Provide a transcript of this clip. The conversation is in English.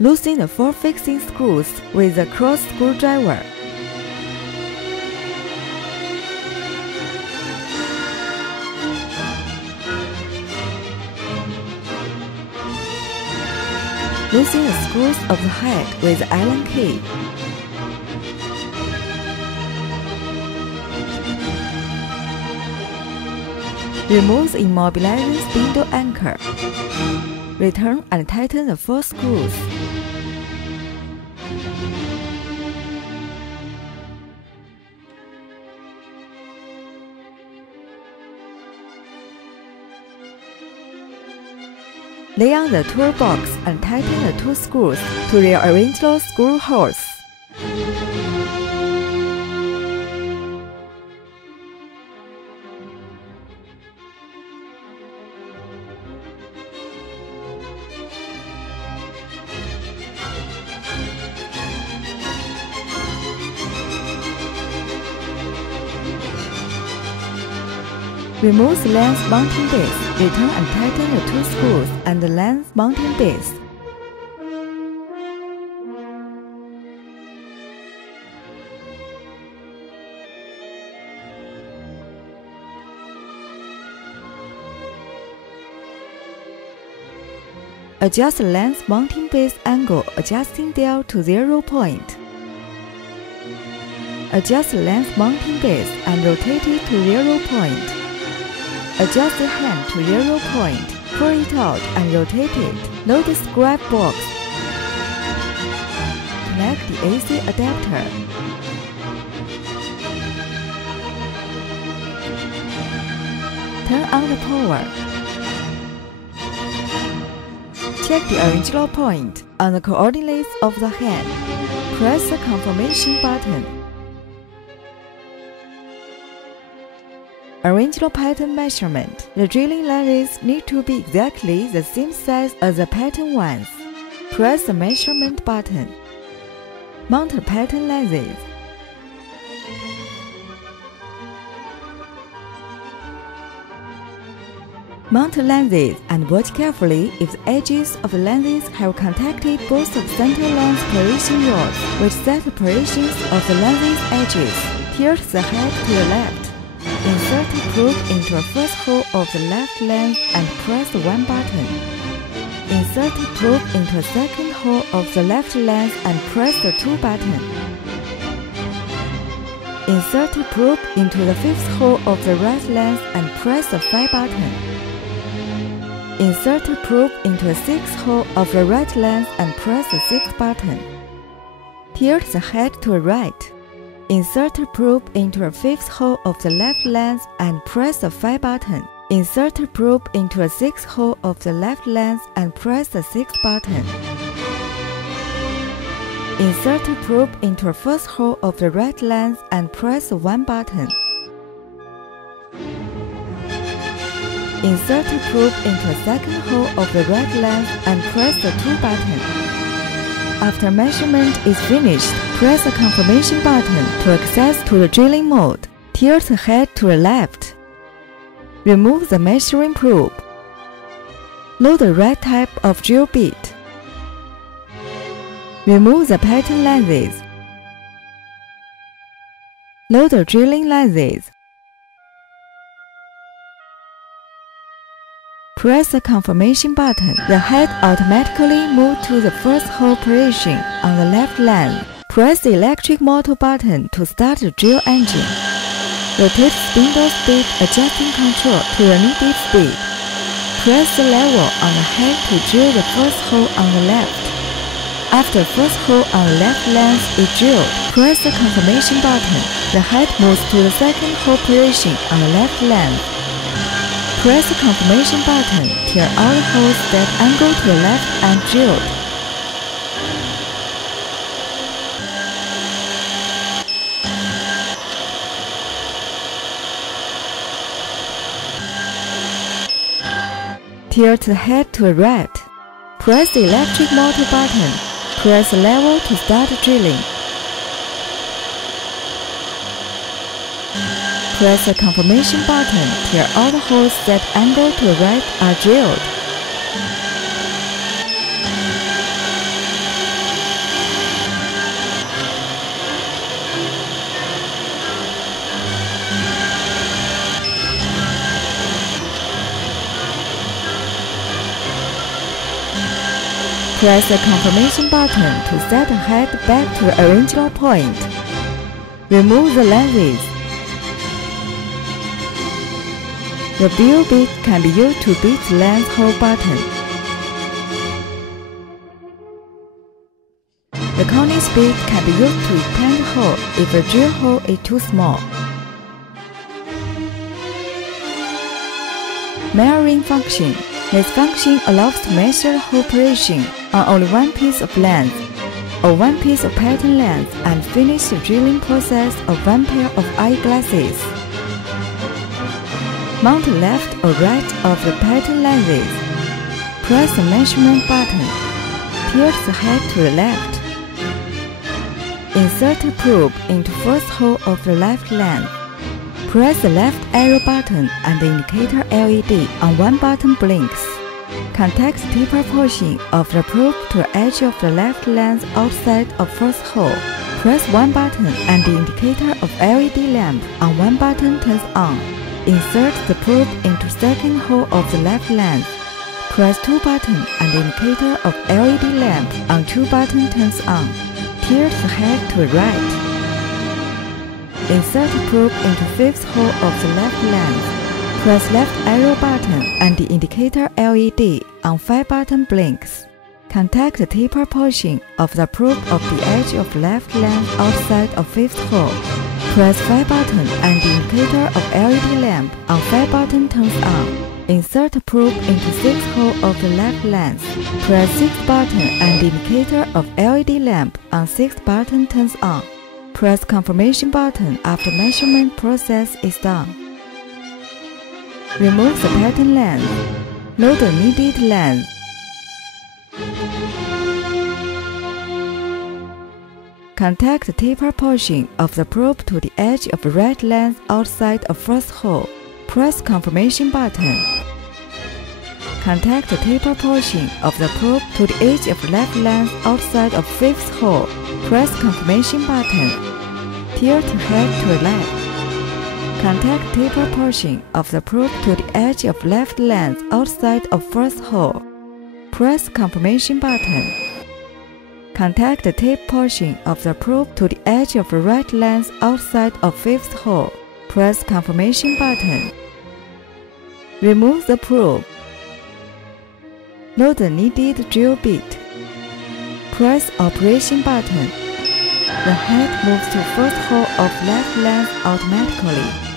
Loosen the 4 fixing screws with a cross screwdriver. Loosen the screws of the head with the Allen key. Remove the immobilizing spindle anchor. Return and tighten the 4 screws. Lay on the toolbox and tighten the 2 screws to rearrange the screw holes. Remove the lens mounting base. Return and tighten the 2 screws and the lens mounting base. Adjust the lens mounting base angle, adjusting dial to 0 point. Adjust the lens mounting base and rotate it to 0 point. Adjust the hand to 0 point, pull it out and rotate it. Load the scrap box. Connect the AC adapter. Turn on the power. Check the original point on the coordinates of the hand. Press the confirmation button. Original pattern measurement. The drilling lenses need to be exactly the same size as the pattern ones. Press the measurement button. Mount the pattern lenses. Mount the lenses and watch carefully if the edges of the lenses have contacted both of center lens position rods, which set the positions of the lenses edges. Tilt the head to the left. Insert the probe into the first hole of the left lens and press the 1 button. Insert the probe into the second hole of the left lens and press the 2 button. Insert the probe into the 5th hole of the right lens and press the 5 button. Insert the probe into the 6th hole of the right lens and press the 6th button. Tilt the head to the right. Insert the probe into the 5th hole of the left lens and press the 5 button. Insert the probe into the 6th hole of the left lens and press the 6th button. Insert the probe into the 1st hole of the right lens and press the 1 button. Insert the probe into the 2nd hole of the right lens and press the 2 button. After measurement is finished, press the confirmation button to access to the drilling mode. Tilt the head to the left. Remove the measuring probe. Load the right type of drill bit. Remove the pattern lenses. Load the drilling lenses. Press the confirmation button. The head automatically moves to the first hole position on the left lens. Press the electric motor button to start the drill engine. Rotate spindle speed adjusting control to the needed speed. Press the lever on the head to drill the first hole on the left. After the first hole on the left lens is drilled, press the confirmation button. The head moves to the second hole position on the left lens. Press the confirmation button till all the holes that angle to the left are drilled. Tilt the head to the right. Press the electric motor button. Press the lever to start drilling. Press the confirmation button till all the holes that angle to the right are drilled. Press the confirmation button to set the head back to the original point. Remove the lenses. The build bit can be used to beat the lens hole button. The cornice bit can be used to expand the hole if the drill hole is too small. Measuring function. This function allows to measure the hole position on only one piece of lens or one piece of pattern lens and finish the drilling process of one pair of eyeglasses. Mount left or right of the pattern lenses. Press the measurement button. Tilt the head to the left. Insert the probe into first hole of the left lens. Press the left arrow button and the indicator LED on one button blinks. Contact the deeper portion of the probe to the edge of the left lens outside of first hole. Press one button and the indicator of LED lamp on one button turns on. Insert the probe into second hole of the left lens. Press two buttons and the indicator of LED lamp on two button turns on. Tilt the head to the right. Insert the probe into fifth hole of the left lens. Press left arrow button and the indicator LED on 5 button blinks. Contact the deeper portion of the probe of the edge of left lens outside of fifth hole. Press 5 button and the indicator of LED lamp on 5 button turns on. Insert the probe into 6th hole of the left lens. Press 6th button and the indicator of LED lamp on 6th button turns on. Press confirmation button after measurement process is done. Remove the pattern lens. Load the needed lens. Contact the deeper portion of the probe to the edge of the right lens outside of first hole. Press confirmation button. Contact the deeper portion of the probe to the edge of left lens outside of fifth hole. Press confirmation button. Tilt head to the left. Contact deeper portion of the probe to the edge of left lens outside of first hole. Press confirmation button. Contact the tip portion of the probe to the edge of the right lens outside of fifth hole. Press confirmation button. Remove the probe. Load the needed drill bit. Press operation button. The head moves to first hole of left lens automatically.